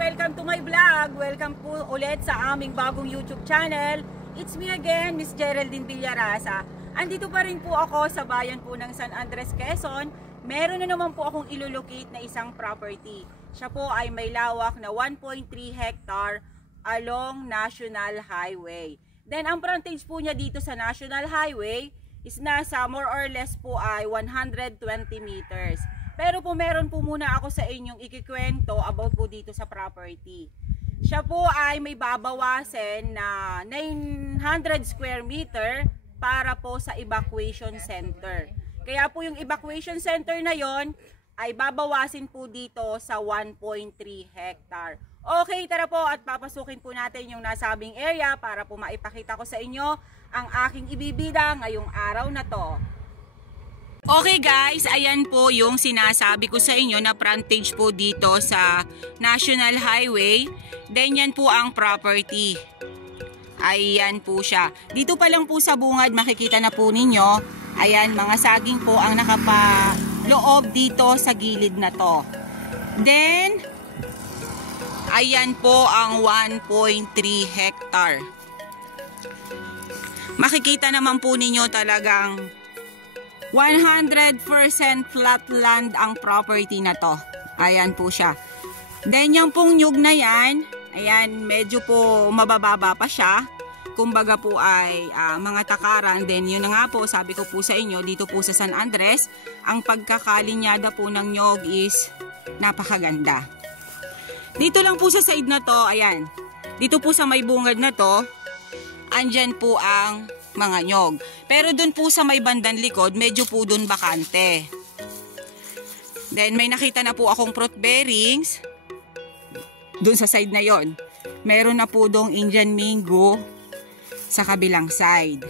Welcome to my vlog. Welcome po ulit sa aming bagong YouTube channel. It's me again, Miss Geraldine Villarasa. Andito pa rin po ako sa bayan po ng San Andres, Quezon. Meron na naman po akong ilolocate na isang property. Siya po ay may lawak na 1.3 hectare along National Highway. Then ang frontage po niya dito sa National Highway is nasa more or less po ay 120 meters. Pero po meron po muna ako sa inyong ikikwento about po dito sa property. Siya po ay may babawasin na 900 square meter para po sa evacuation center. Kaya po yung evacuation center na yon ay babawasin po dito sa 1.3 hectare. Okay, tara po at papasukin po natin yung nasabing area para po maipakita ko sa inyo ang aking ibibida ngayong araw na to. Okay guys, ayan po yung sinasabi ko sa inyo na frontage po dito sa National Highway. Then yan po ang property. Ayan po siya. Dito pa lang po sa bungad makikita na po ninyo. Ayan, mga saging po ang nakapaloob dito sa gilid na to. Then, ayan po ang 1.3 hectare. Makikita naman po ninyo talagang 100% flat land ang property na to. Ayan po siya. Then yung pong nyug na yan, ayan, medyo po mabababa pa siya. Kumbaga po ay mga takaran. Then yun na nga po, sabi ko po sa inyo, dito po sa San Andres, ang pagkakalinyada po ng nyog is napakaganda. Dito lang po sa side na to, ayan, dito po sa may bungad na to, andyan po ang mga nyog. Pero dun po sa may bandang likod, medyo po dun bakante. Then may nakita na po akong fruit bearings dun sa side na yon. Meron na po dong Indian mango sa kabilang side.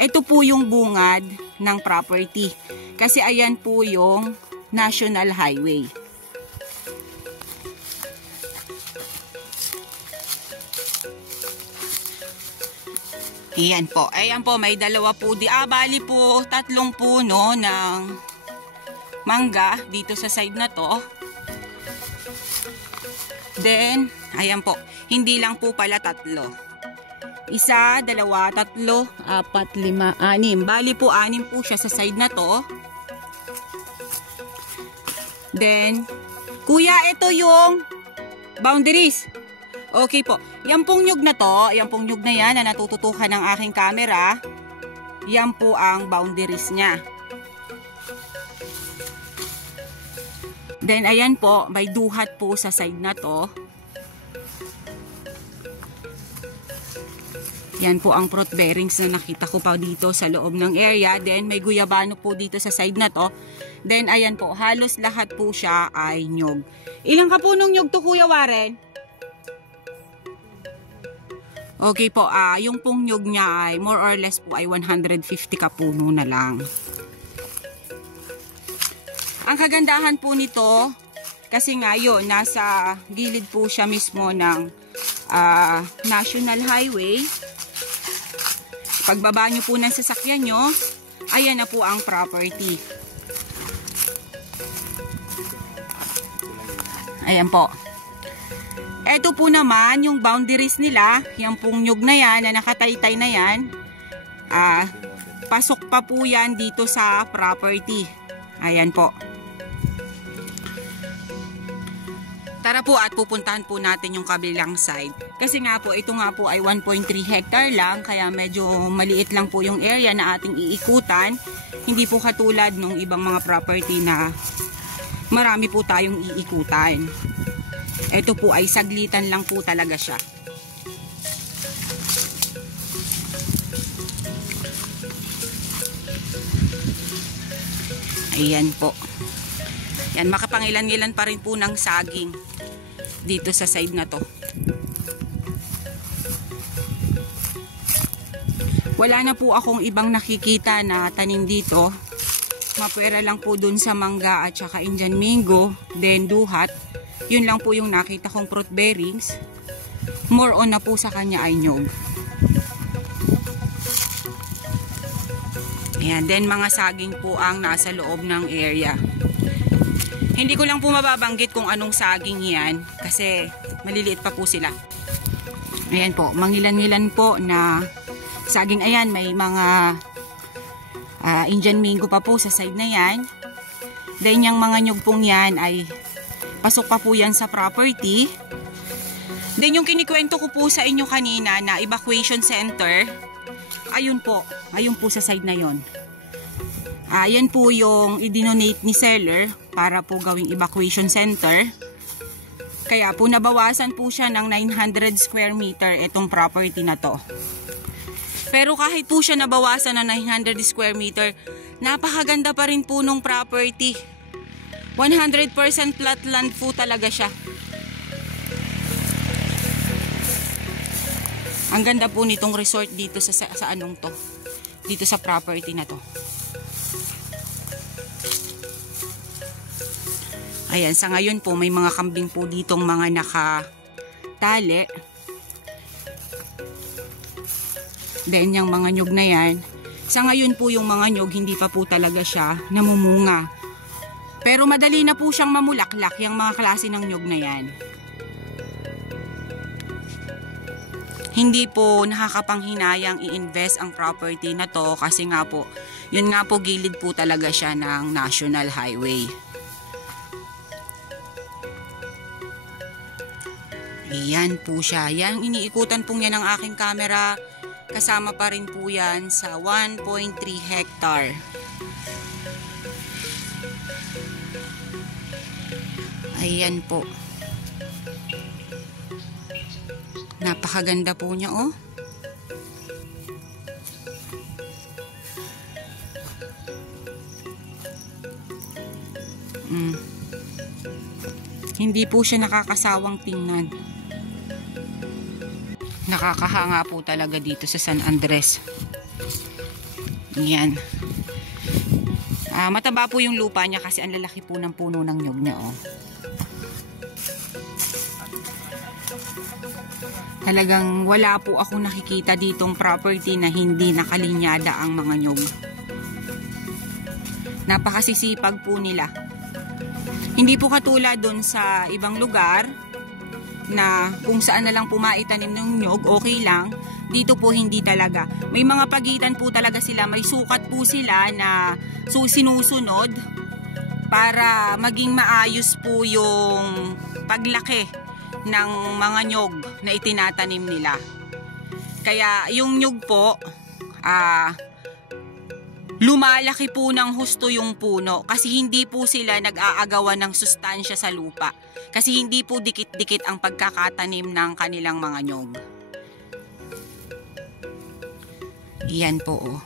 Ito po yung bungad ng property. Kasi ayan po yung National Highway. Ayan po. Ayan po, may dalawa po. Bali po, 3 puno ng mangga dito sa side na to. Then, ayan po. Hindi lang po pala 3. 1, 2, 3, 4, 5, 6. Bali po, 6 po siya sa side na to. Then, kuya, ito yung boundaries. Okay po. Yan pong nyug na to, yan pong nyug na yan na natututukan ng aking camera, yan po ang boundaries niya. Then ayan po, may duhat po sa side na to. Yan po ang fruit bearings na nakita ko pa dito sa loob ng area. Then may guyabano po dito sa side na to. Then ayan po, halos lahat po siya ay nyug. Ilang kapunong nyug to, Kuya Warren? Okay po, yung pong nyug niya ay more or less po ay 150 kapuno na lang. Ang kagandahan po nito, kasi nga yun, nasa gilid po siya mismo ng National Highway. Pagbaba nyo po ng sasakyan nyo, ayan na po ang property. Ayan po. Ito po naman yung boundaries nila, yung pong nyug na yan, na nakataytay na yan, pasok pa po yan dito sa property. Ayan po. Tara po at pupuntahan po natin yung kabilang side. Kasi nga po, ito nga po ay 1.3 hectare lang, kaya medyo maliit lang po yung area na ating iikutan. Hindi po katulad ng ibang mga property na marami po tayong iikutan. Ito po ay saglitan lang po talaga siya. Ayan po. Yan, makapangilan-ilan pa rin po ng saging dito sa side na to. Wala na po akong ibang nakikita na tanim dito. Mapwera lang po dun sa mangga at saka Indian mango, then duhat. Yun lang po yung nakita kong fruit bearings. More on na po sa kanya ay nyog. Ayan, then mga saging po ang nasa loob ng area. Hindi ko lang po mababanggit kung anong saging yan kasi maliliit pa po sila. Ayan po, mangilan-ngilan po na saging. Ayan, may mga Indian mango pa po sa side na yan. Then yung mga nyug pong yan ay pasok pa po yan sa property. Then yung kinikwento ko po sa inyo kanina na evacuation center, ayun po sa side na yon. Ayan po yung i-donate ni seller para po gawing evacuation center. Kaya po nabawasan po siya ng 900 square meter itong property na to. Pero kahit po siya nabawasan ng 900 square meter, napakaganda pa rin po nung property. 100% flat land po talaga siya. Ang ganda po nitong resort dito sa anong to. Dito sa property na to. Ayan, sa ngayon po may mga kambing po ditong mga nakatali. Then yung mga nyug na yan, sa ngayon po yung mga nyug hindi pa po talaga siya namumunga. Pero madali na po siyang mamulaklak yung mga klase ng nyug na yan. Hindi po nakakapanghinayang i-invest ang property na to kasi nga po, yun nga po gilid po talaga siya ng National Highway. Ayan po siya. Yan, iniikutan po niya ng aking camera. Kasama pa rin po yan sa 1.3 hectare. Ayan po. Napakaganda po niya, oh. Hindi po siya nakakasawang tingnan. Nakakahanga po talaga dito sa San Andres. Yan. Mataba po yung lupa niya kasi ang lalaki po ng puno ng nyug niya, oh. Talagang wala po ako nakikita ditong property na hindi nakalinyada ang mga nyug. Napakasisipag po nila. Hindi po katulad dun sa ibang lugar na kung saan na lang po maitanim ng nyug, okay lang. Dito po hindi talaga. May mga pagitan po talaga sila. May sukat po sila na sinusunod para maging maayos po yung paglaki ng mga nyug na itinatanim nila. Kaya yung nyug po, lumalaki po ng husto yung puno kasi hindi po sila nag-aagawan ng sustansya sa lupa. Kasi hindi po dikit-dikit ang pagkakatanim ng kanilang mga nyug. Yan po, oh.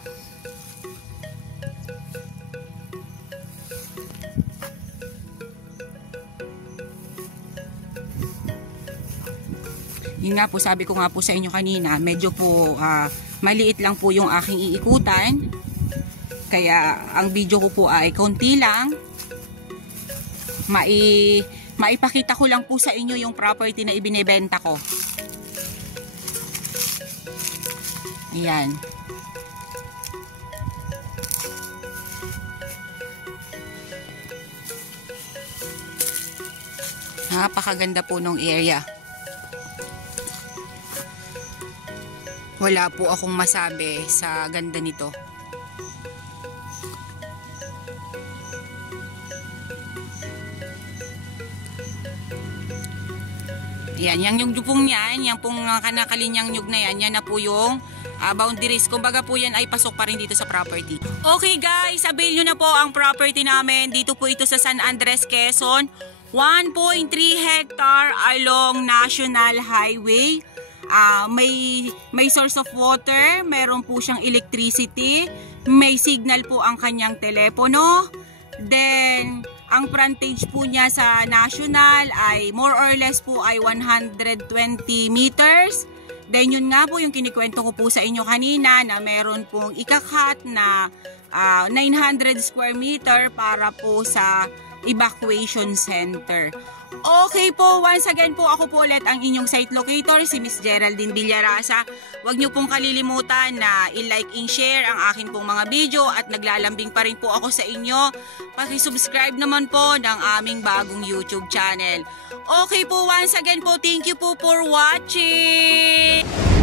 Yun nga po, sabi ko nga po sa inyo kanina, medyo po maliit lang po yung aking iikutan. Kaya ang video ko po ay konti lang. Maipakita ko lang po sa inyo yung property na ibinebenta ko. Ayan. Napakaganda po ng area. Wala po akong masabi sa ganda nito. Yan, yung nyug pong yan, yung pong kanakalinyang nyug na yan, yan na po yung boundaries. Kumbaga po yan ay pasok pa rin dito sa property. Okay guys, avail nyo na po ang property namin. Dito po ito sa San Andres, Quezon. 1.3 hectare along National Highway. May source of water, meron po siyang electricity, may signal po ang kanyang telepono. Then ang frontage po niya sa national ay more or less po ay 120 meters. Then yun nga po yung kinikwento ko po sa inyo kanina na meron pong ikakat na 900 square meter para po sa evacuation center. Okay po, once again po ako po ulit ang inyong site locator, si Miss Geraldine Villarasa. Huwag niyo pong kalilimutan na i-like and share ang akin pong mga video at naglalambing pa rin po ako sa inyo. Paki-subscribe naman po ng aming bagong YouTube channel. Okay po, once again po, thank you po for watching!